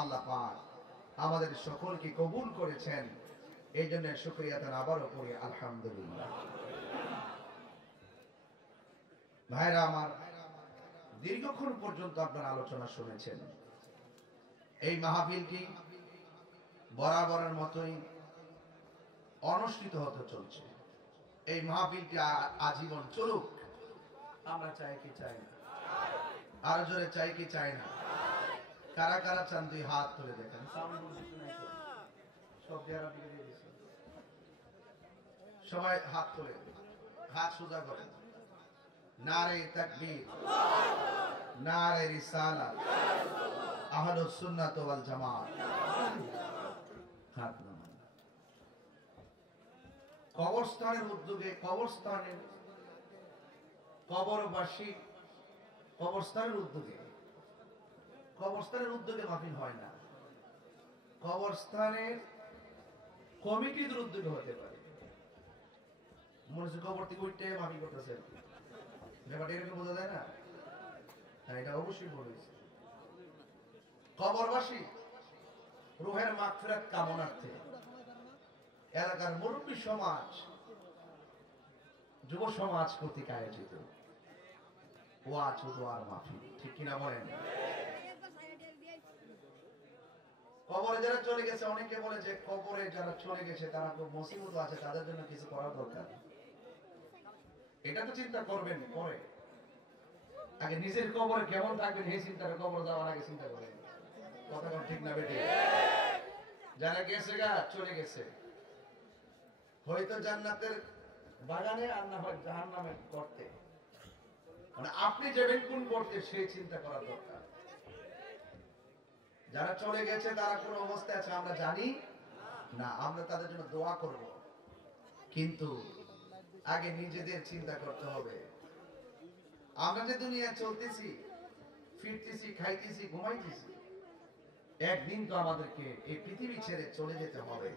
আল্লাহ পাক আমাদের সকলকে কবুল করেছেন, এই জন্য শুকরিয়া তার আবারও করি আলহামদুলিল্লাহ। ভাইরা আমার, দীর্ঘক্ষণ পর্যন্ত আপনার আলোচনা শুনেছেন। এই মাহফিলটি বরাবরের মতোই অনুষ্ঠিত হতে চলছে। এই মাহফিলটি আজীবন চলুক, আমরা চাই কি চাই না? আরো জোরে চাই কি চাই না? কারা কারা চান দুই হাত তুলে দেখেন। সবাই হাত তুলে, হাত সোজা করেন। নারে তাকবীর, নারে রিসালাত, আহলুস সুন্নাত ওয়াল জামাত। হাত নামান। কবরস্থানের উদ্যোগে, কবরস্থানের কবরবাসী, কবরস্থানের উদ্যোগে মাহফিল হয় না, কবরস্থানের কমিটির উদ্যোগে হতে পারে। মনে হচ্ছে কবর থেকে উঠতে মাহফিল করতেছে, ব্যাপারটা এরকম বোঝা যায় না? হ্যাঁ, এটা অবশ্যই বলেছে। কবরবাসী রুহের মাগফিরাত কামনার্থে এলাকার মুরব্বী সমাজ, যুব সমাজ কর্তৃক আয়োজিত ওয়াজ ও দোয়ার মাহফিল, ঠিক কিনা বলেন? কবরে যারা চলে গেছে, অনেকে বলে যে কবরে যারা চলে গেছে তারা খুব মুসিবত আছে, তাদের জন্য কিছু করা দরকার। এটা তো চিন্তা করবেন পরে, আগে নিজের কবরে কেমন থাকবেন এই চিন্তাটা কবর যাওয়ার আগে চিন্তা করেন। কথা ঠিক না বেটে? যারা গেছে গা চলে গেছে, হয়তো জান্নাতের বাগানে আর না হয় জাহান্নামের গর্তে, মানে আপনি যাবেন কোন গর্তে সেই চিন্তা করা দরকার। যারা চলে গেছে তারা কোন অবস্থায় আছে আমরা জানি না, আমরা তাদের জন্য দোয়া করব, কিন্তু আগে নিজেদের চিন্তা করতে হবে। আমরা যে দুনিয়া চলতেছি, ফিরতেছি, খাইতেছি, ঘুমাইতেছি, একদিন তো আমাদেরকে এই পৃথিবী ছেড়ে চলে যেতে হবে।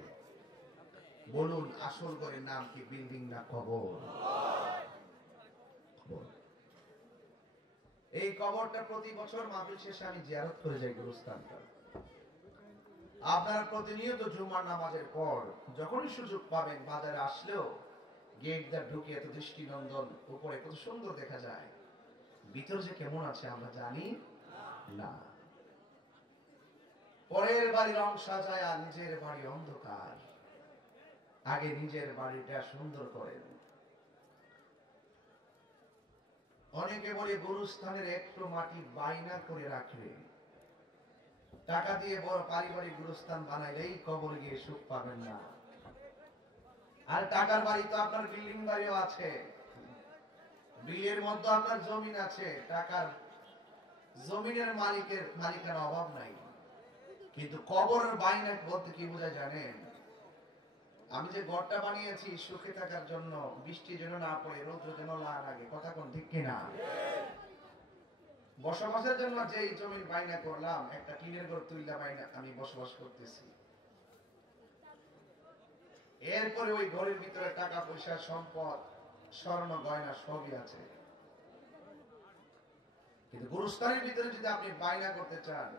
বলুন, আসল ঘরের নাম কি বিল্ডিং না কবর? এই কবরটা প্রতি বছর মাহফিল শেষে আমি জিয়ারত করে যাই, গুরুস্থানটা। আপনারা প্রতিনিয়ত জুমার নামাজের পর যখনই সুযোগ পাবেন, বাজারে আসলেও গেট দিয়ে ঢুকে এত দৃষ্টিনন্দন, উপরে কত সুন্দর দেখা যায়, ভিতর যে কেমন আছে আমরা জানি না। পরের বাড়ি রং সাজায় আর নিজের বাড়ি অন্ধকার। আগে নিজের বাড়িটা সুন্দর করেন। অনেকে বলে গুরুস্থানের একটু মাটি বাইনা করে রাখবে, টাকা দিয়ে বড় পারিবারিক গুরুস্থান বানাইলেই কবরে গিয়ে সুখ পাবেন না। আর টাকার বাড়ি তো আপনার বিল্ডিং বাড়িও আছে, বিলের মধ্যে আপনার জমিন আছে, টাকার জমিনের মালিকের অভাব নাই, কিন্তু কবরের বাইনা বলতে কি বোঝায় জানেন? আমি যে ঘরটা বানিয়েছি সুখে থাকার জন্য, বৃষ্টি যেন না পড়ে, রৌদ্র যেন না লাগে, কথা কোন ঠিক কিনা? বসবাসের জন্য যে জমির বাইনা করলাম, একটা টিনের ঘর তুইলা বাইনা আমি বসবাস করতেছি, এরপরে ওই ঘরের ভিতরে টাকা পয়সা, সম্পদ, স্বর্ণ গয়না সবই আছে। কিন্তু গুরুস্থানের ভিতরে যদি আপনি বাইনা করতে চান,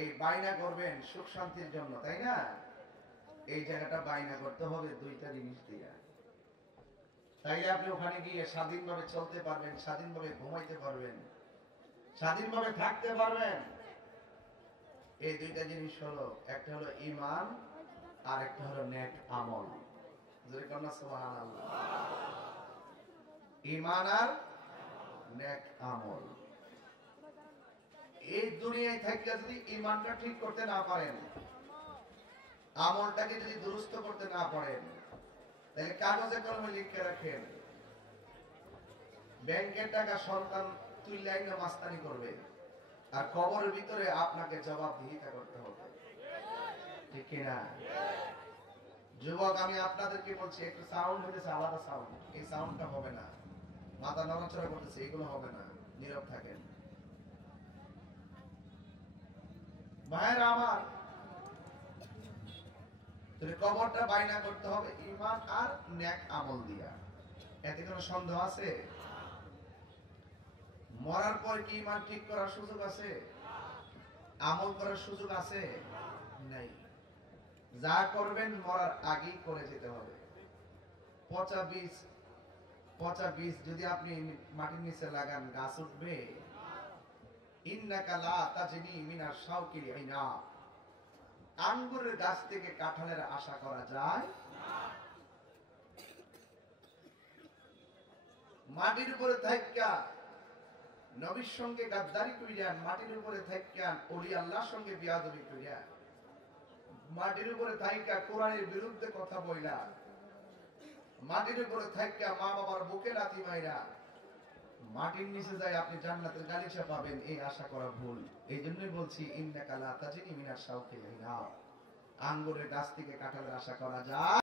এই বাইনা করবেন সুখ শান্তির জন্য, তাই না? এই জায়গাটা বাইনা করতে হবে দুইটা জিনিস দিয়া, তাইলে আপনি ওখানে গিয়ে স্বাধীনভাবে চলতে পারবেন, স্বাধীনভাবে ঘুমাইতে পারবেন, স্বাধীনভাবে থাকতে পারবেন। এই দুইটা জিনিস হলো, একটা হলো ঈমান আর একটা হলো নেক আমল। জোরে কন্যা সুবহানাল্লাহ। ঈমান আর নেক আমল। এই দুনিয়ায় থাকতে যদি ঈমানটা ঠিক করতে না পারেন, আমলটাকে যদি দুরুস্ত করতে না পারেন, তাহলে কাগজে কলমে লিখে রাখেন, ব্যাংকের টাকা সন্তান তুইলাই না মাস্তানি করবে, আর কবরের ভিতরে আপনাকে জবাবদিহিতা করতে হবে, ঠিক কিনা? যুবক, আমি আপনাদেরকে বলছি, একটু সাউন্ড হইতেছে, আলাদা সাউন্ড, এই সাউন্ডটা হবে না, মাথা নড়াচড়া করতেছে, এগুলো হবে না, নীরব থাকেন। ভাইয়েরা আমার, তাহলে কবরটা বাইনা করতে হবে ঈমান আর নেক আমল দিয়া। এতে কোনো সন্দেহ আছে? মরার পর কি ঈমান ঠিক করার সুযোগ আছে? আমল করার সুযোগ আছে? নাই। যা করবেন মরার আগেই করে যেতে হবে। পচা বীজ, পচা বীজ যদি আপনি মাটির নিচে লাগান গাছ উঠবে? ইন্নাকা লা তাজনি মিনাশ শাওকিল ইনা। আঙ্গুরের গাছ থেকে কাঁঠালের আশা করা যায়? মাটির উপরে থাইকা নবীর সঙ্গে গাদ্দারি কইরান, মাটির উপরে থাইকা ওলি আল্লাহর সঙ্গে বিয়াদবি কইরান, মাটির উপরে থাইকা কোরআনের বিরুদ্ধে কথা বইলা, মাটির উপরে থাইকা মা বাবার বুকে লাথি মাইরা মাটির নিচে যায় আপনি জান্নাতের গালিচা পাবেন, এই আশা করা ভুল। এই জন্যই বলছি ইন্নাকা লা তাজনি মিনাশ শাওকিল ইনা। আঙ্গুরের গাছ থেকে কাঁঠালের আশা করা যায়?